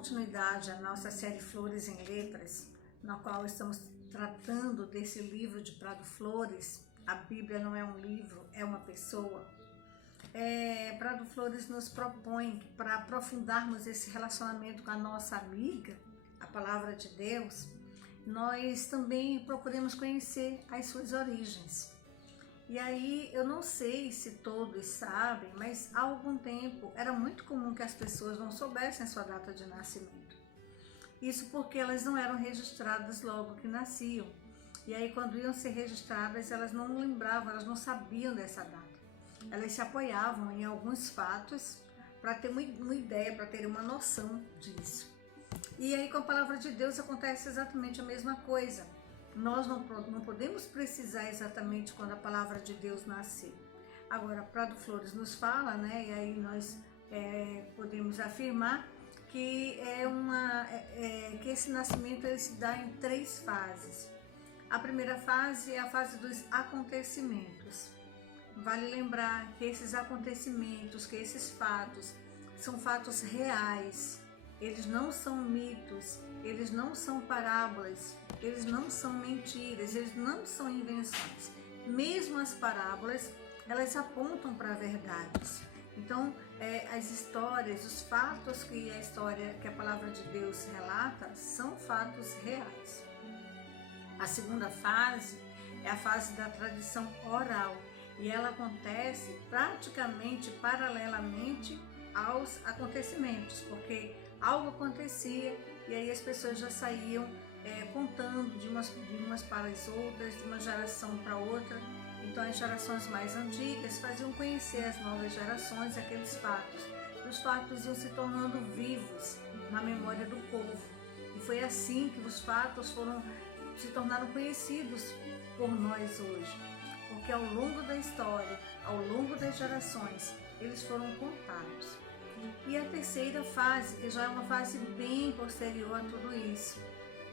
continuidade à nossa série Flores em Letras, na qual estamos tratando desse livro de Prado Flores. A Bíblia não é um livro, é uma pessoa. Prado Flores nos propõe que, para aprofundarmos esse relacionamento com a nossa amiga, a Palavra de Deus, nós também procuremos conhecer as suas origens. E aí, eu não sei se todos sabem, mas há algum tempo era muito comum que as pessoas não soubessem a sua data de nascimento. Isso porque elas não eram registradas logo que nasciam. E aí, quando iam ser registradas, elas não lembravam, elas não sabiam dessa data. Elas se apoiavam em alguns fatos para ter uma ideia, para ter uma noção disso. E aí, com a Palavra de Deus acontece exatamente a mesma coisa. Nós não podemos precisar exatamente quando a Palavra de Deus nasceu. Agora, Prado Flores nos fala, né? E aí nós podemos afirmar que que esse nascimento ele se dá em 3 fases. A primeira fase é a fase dos acontecimentos. Vale lembrar que esses acontecimentos, que esses fatos, são fatos reais. Eles não são mitos, eles não são parábolas, eles não são mentiras, eles não são invenções. Mesmo as parábolas, elas apontam para verdades. Então, as histórias, os fatos que a Palavra de Deus relata, são fatos reais. A segunda fase é a fase da tradição oral, e ela acontece praticamente paralelamente aos acontecimentos, porque algo acontecia e aí as pessoas já saíam contando de umas para as outras, de uma geração para outra. Então as gerações mais antigas faziam conhecer as novas gerações aqueles fatos. E os fatos iam se tornando vivos na memória do povo. E foi assim que os fatos se tornaram conhecidos por nós hoje. Porque ao longo da história, ao longo das gerações, eles foram contados. E a terceira fase, que já é uma fase bem posterior a tudo isso,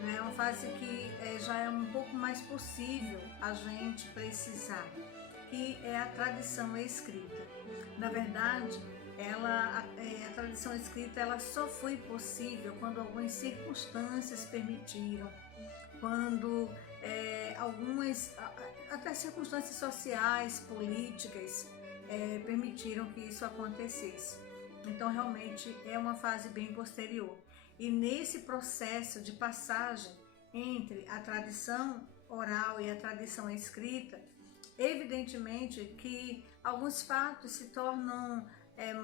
né? Uma fase que já é um pouco mais possível a gente precisar, que é a tradição escrita. Na verdade, a tradição escrita ela só foi possível quando algumas circunstâncias permitiram, quando algumas até circunstâncias sociais, políticas permitiram que isso acontecesse. Então realmente é uma fase bem posterior. E nesse processo de passagem entre a tradição oral e a tradição escrita, evidentemente que alguns fatos se tornam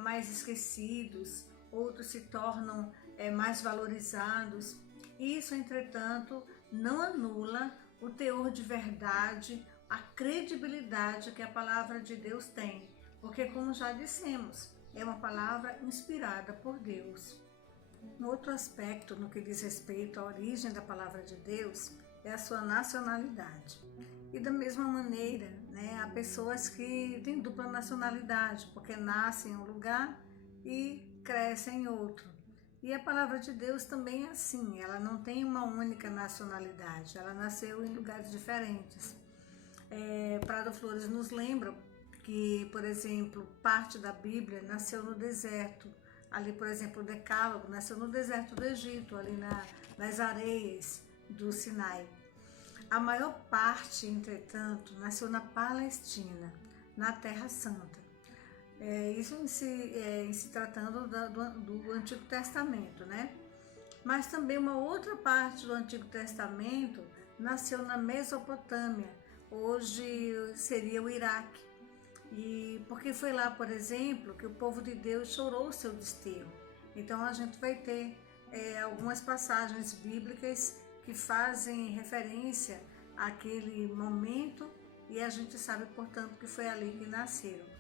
mais esquecidos, outros se tornam mais valorizados. Isso, entretanto, não anula o teor de verdade, a credibilidade que a Palavra de Deus tem, porque, como já dissemos, é uma palavra inspirada por Deus. Um outro aspecto no que diz respeito à origem da Palavra de Deus é a sua nacionalidade. E da mesma maneira, né, há pessoas que têm dupla nacionalidade, porque nascem em um lugar e crescem em outro. E a Palavra de Deus também é assim, ela não tem uma única nacionalidade, ela nasceu em lugares diferentes. Prado Flores nos lembra que, por exemplo, parte da Bíblia nasceu no deserto. Ali, por exemplo, o Decálogo nasceu no deserto do Egito, ali nas areias do Sinai. A maior parte, entretanto, nasceu na Palestina, na Terra Santa. Isso em se tratando do Antigo Testamento, né? Mas também uma outra parte do Antigo Testamento nasceu na Mesopotâmia, hoje seria o Iraque. E porque foi lá, por exemplo, que o povo de Deus chorou o seu desterro. Então a gente vai ter algumas passagens bíblicas que fazem referência àquele momento e a gente sabe, portanto, que foi ali que nasceram.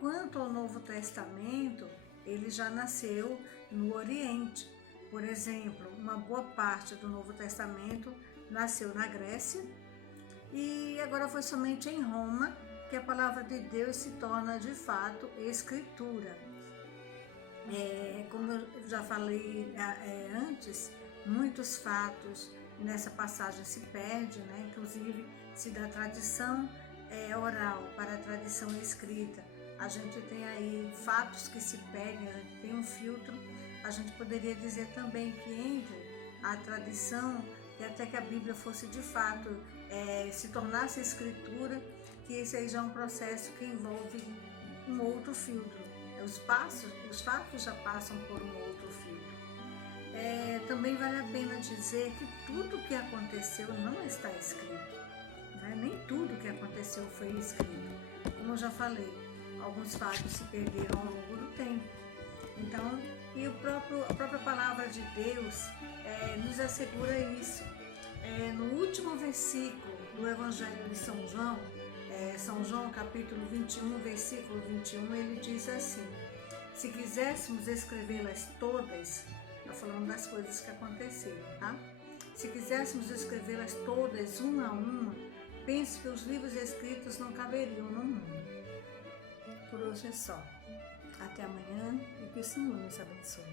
Quanto ao Novo Testamento, ele já nasceu no Oriente. Por exemplo, uma boa parte do Novo Testamento nasceu na Grécia e agora foi somente em Roma que a Palavra de Deus se torna de fato escritura. Como eu já falei antes, muitos fatos nessa passagem se perdem, né? Inclusive se da tradição oral para a tradição escrita. A gente tem aí fatos que se perdem, a gente tem um filtro a gente poderia dizer também que entre a tradição e até que a Bíblia fosse de fato, se tornasse escritura, que esse aí já é um processo que envolve um outro filtro. Os fatos já passam por um outro filtro. Também vale a pena dizer que tudo que aconteceu não está escrito, né? Nem tudo que aconteceu foi escrito. Como eu já falei, alguns fatos se perderam ao longo do tempo. Então, e a própria palavra de Deus nos assegura isso. No último versículo do Evangelho de São João, São João capítulo 21, versículo 21, ele diz assim: se quiséssemos escrevê-las todas, está falando das coisas que aconteceram, tá? Se quiséssemos escrevê-las todas, uma a uma, penso que os livros escritos não caberiam no mundo. Por hoje é só. Até amanhã e que o Senhor nos abençoe.